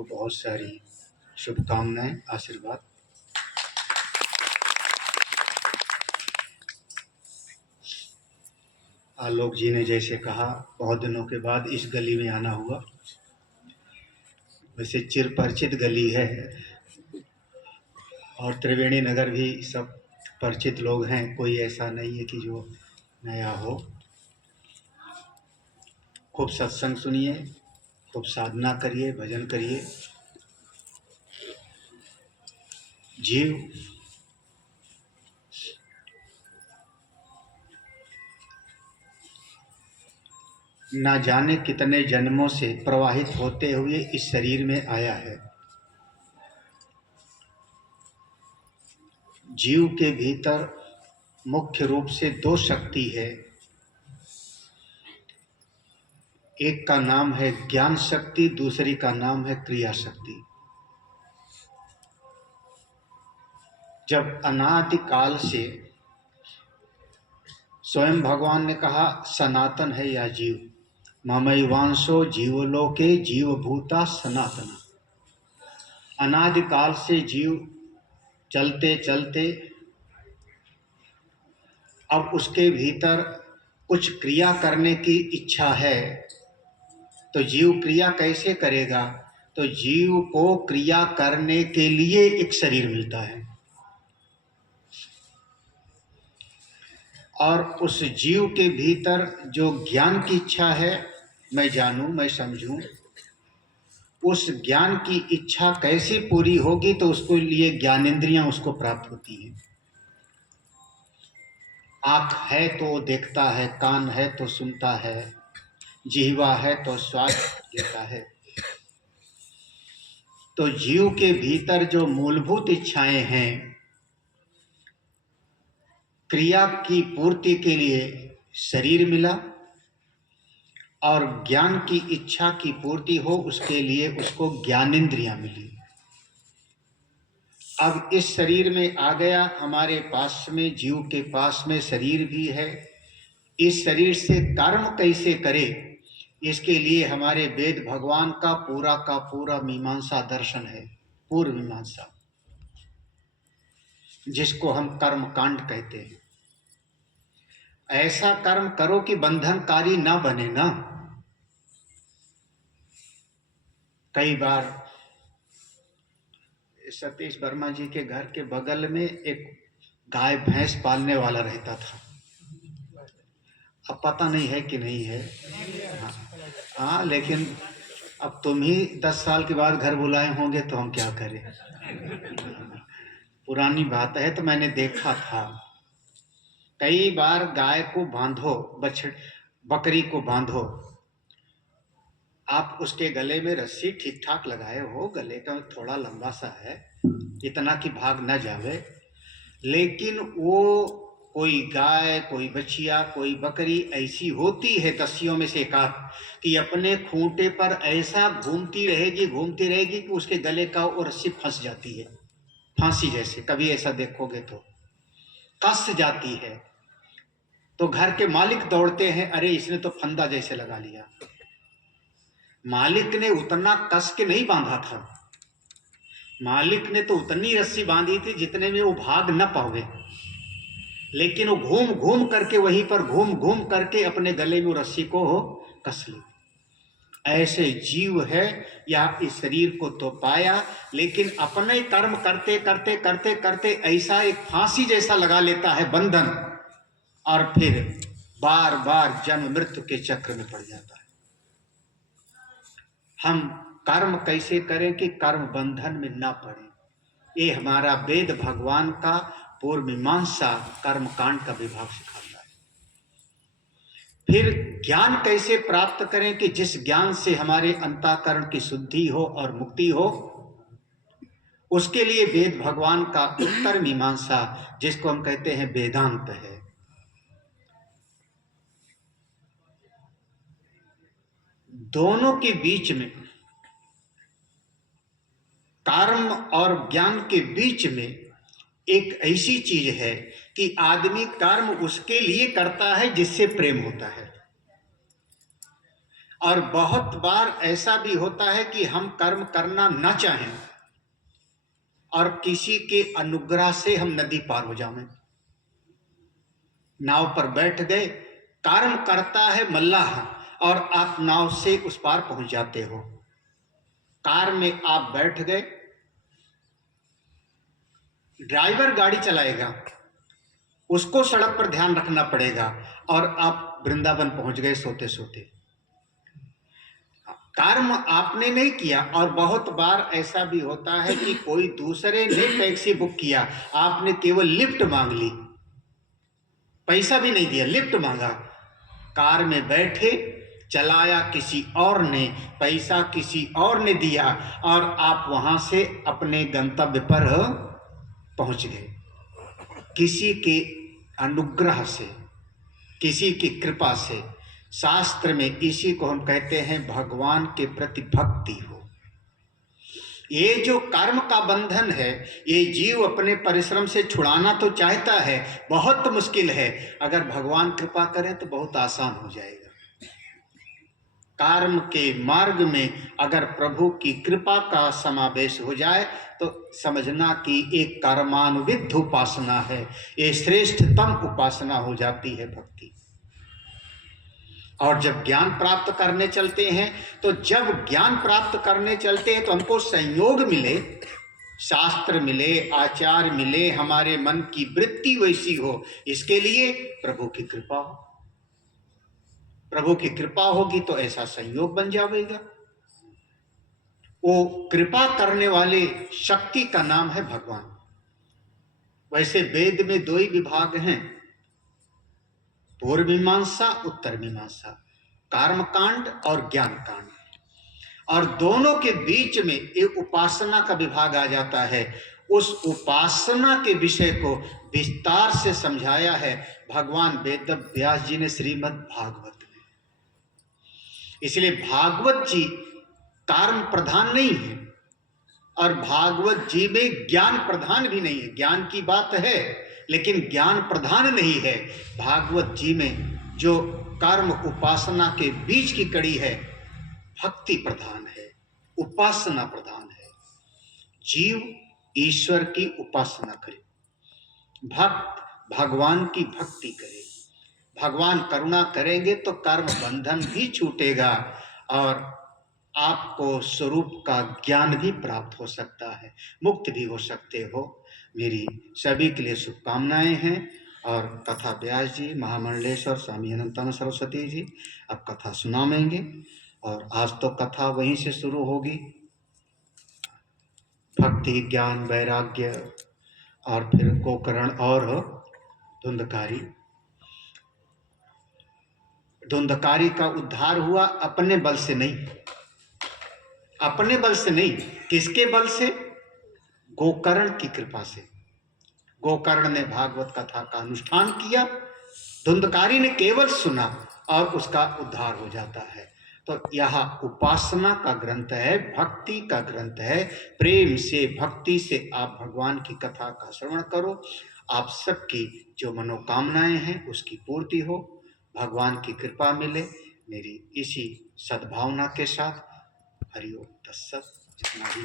को बहुत सारी शुभकामनाएं, आशीर्वाद। आलोक जी ने जैसे कहा, बहुत दिनों के बाद इस गली में आना हुआ। वैसे चिरपरिचित गली है और त्रिवेणी नगर भी सब परिचित लोग हैं, कोई ऐसा नहीं है कि जो नया हो। खूब सत्संग सुनिए, खूब साधना करिए, भजन करिए। जीव ना जाने कितने जन्मों से प्रवाहित होते हुए इस शरीर में आया है। जीव के भीतर मुख्य रूप से दो शक्ति है, एक का नाम है ज्ञान शक्ति, दूसरी का नाम है क्रिया शक्ति। जब अनादि काल से स्वयं भगवान ने कहा सनातन है या जीव, ममैवांशो जीवलोके जीवभूता सनातना। अनादि काल से जीव चलते चलते अब उसके भीतर कुछ क्रिया करने की इच्छा है, तो जीव क्रिया कैसे करेगा? तो जीव को क्रिया करने के लिए एक शरीर मिलता है और उस जीव के भीतर जो ज्ञान की इच्छा है, मैं जानूं, मैं समझूं, उस ज्ञान की इच्छा कैसे पूरी होगी? तो उसके लिए ज्ञानेंद्रियां उसको प्राप्त होती हैं। आँख है तो देखता है, कान है तो सुनता है, जिह्वा है तो स्वाद लेता है। तो जीव के भीतर जो मूलभूत इच्छाएं हैं, क्रिया की पूर्ति के लिए शरीर मिला और ज्ञान की इच्छा की पूर्ति हो उसके लिए उसको ज्ञानेंद्रियां मिली। अब इस शरीर में आ गया, हमारे पास में, जीव के पास में शरीर भी है। इस शरीर से कर्म कैसे करे, इसके लिए हमारे वेद भगवान का पूरा मीमांसा दर्शन है, पूर्व मीमांसा, जिसको हम कर्म कांड कहते हैं। ऐसा कर्म करो कि बंधनकारी ना बने ना। कई बार सतीश वर्मा जी के घर के बगल में एक गाय भैंस पालने वाला रहता था। अब पता नहीं है कि नहीं है। हाँ, लेकिन अब तुम ही 10 साल के बाद घर बुलाए होंगे तो हम क्या करें। पुरानी बात है, तो मैंने देखा था कई बार गाय को बांधो, बकरी को बांधो, आप उसके गले में रस्सी ठीक ठाक लगाए हो, गले का थोड़ा लंबा सा है, इतना कि भाग न जावे, लेकिन वो कोई गाय, कोई बछिया, कोई बकरी ऐसी होती है दसियों में से एकाध कि अपने खूंटे पर ऐसा घूमती रहेगी कि उसके गले का वो रस्सी फंस जाती है, फांसी जैसे। कभी ऐसा देखोगे तो कस जाती है, तो घर के मालिक दौड़ते हैं, अरे इसने तो फंदा जैसे लगा लिया। मालिक ने उतना कस के नहीं बांधा था, मालिक ने तो उतनी रस्सी बांधी थी जितने में वो भाग न पावे, लेकिन वो घूम घूम करके वहीं पर घूम घूम करके अपने गले में वो रस्सी को कस ली। ऐसे जीव है, या इस शरीर को तो पाया, लेकिन अपने कर्म करते करते करते करते ऐसा एक फांसी जैसा लगा लेता है बंधन, और फिर बार बार जन्म मृत्यु के चक्र में पड़ जाता है। हम कर्म कैसे करें कि कर्म बंधन में ना पड़े, ये हमारा वेद भगवान का पूर्व मीमांसा कर्म कांड का विभाग सिखाता है। फिर ज्ञान कैसे प्राप्त करें कि जिस ज्ञान से हमारे अंतःकरण की शुद्धि हो और मुक्ति हो, उसके लिए वेद भगवान का उत्तर मीमांसा, जिसको हम कहते हैं वेदांत है। दोनों के बीच में, कर्म और ज्ञान के बीच में एक ऐसी चीज है कि आदमी कर्म उसके लिए करता है जिससे प्रेम होता है। और बहुत बार ऐसा भी होता है कि हम कर्म करना न चाहें और किसी के अनुग्रह से हम नदी पार हो जाएं। नाव पर बैठ गए, कर्म करता है मल्लाह और आप नाव से उस पार पहुंच जाते हो। कार में आप बैठ गए, ड्राइवर गाड़ी चलाएगा, उसको सड़क पर ध्यान रखना पड़ेगा और आप वृंदावन पहुंच गए सोते सोते। कर्म आपने नहीं किया। और बहुत बार ऐसा भी होता है कि कोई दूसरे ने टैक्सी बुक किया, आपने केवल लिफ्ट मांग ली, पैसा भी नहीं दिया, लिफ्ट मांगा। कार में बैठे, चलाया किसी और ने, पैसा किसी और ने दिया और आप वहां से अपने गंतव्य पर पहुंच गए। किसी के अनुग्रह से, किसी की कृपा से। शास्त्र में इसी को हम कहते हैं भगवान के प्रति भक्ति हो। ये जो कर्म का बंधन है, ये जीव अपने परिश्रम से छुड़ाना तो चाहता है, बहुत मुश्किल है। अगर भगवान कृपा करें तो बहुत आसान हो जाएगा। कर्म के मार्ग में अगर प्रभु की कृपा का समावेश हो जाए तो समझना कि एक कर्मानुविध उपासना है, ये श्रेष्ठतम उपासना हो जाती है भक्ति। और जब ज्ञान प्राप्त करने चलते हैं, तो जब ज्ञान प्राप्त करने चलते हैं तो हमको संयोग मिले, शास्त्र मिले, आचार मिले, हमारे मन की वृत्ति वैसी हो, इसके लिए प्रभु की कृपा हो। प्रभु की कृपा होगी तो ऐसा संयोग बन जाएगा। वो कृपा करने वाले शक्ति का नाम है भगवान। वैसे वेद में दो ही विभाग हैं, पूर्व मीमांसा, उत्तर मीमांसा, कर्म कांड और ज्ञान कांड। और दोनों के बीच में एक उपासना का विभाग आ जाता है। उस उपासना के विषय को विस्तार से समझाया है भगवान वेद व्यास जी ने श्रीमद् भागवत में। इसलिए भागवत जी कर्म प्रधान नहीं है और भागवत जी में ज्ञान प्रधान भी नहीं है। ज्ञान की बात है लेकिन ज्ञान प्रधान नहीं है। भागवत जी में जो कर्म उपासना के बीच की कड़ी है, भक्ति प्रधान है, उपासना प्रधान है। जीव ईश्वर की उपासना करे, भक्त भगवान की भक्ति करे। भगवान करुणा करेंगे तो कर्म बंधन भी छूटेगा और आपको स्वरूप का ज्ञान भी प्राप्त हो सकता है, मुक्त भी हो सकते हो। मेरी सभी के लिए शुभकामनाएं हैं। और कथा व्यास जी, महामंडलेश्वर स्वामी अनंतानंद सरस्वती जी अब कथा सुनाएंगे और आज तो कथा वहीं से शुरू होगी। भक्ति, ज्ञान, वैराग्य और फिर गोकर्ण और धुंधकारी। धुंधकारी का उद्धार हुआ अपने बल से नहीं, अपने बल से नहीं। किसके बल से? गोकर्ण की कृपा से। गोकर्ण ने भागवत कथा का अनुष्ठान किया, धुंधकारी ने केवल सुना और उसका उद्धार हो जाता है। तो यह उपासना का ग्रंथ है, भक्ति का ग्रंथ है। प्रेम से, भक्ति से आप भगवान की कथा का श्रवण करो। आप सबकी जो मनोकामनाएं हैं उसकी पूर्ति हो, भगवान की कृपा मिले। मेरी इसी सद्भावना के साथ हरिओम तत्सत। जितना भी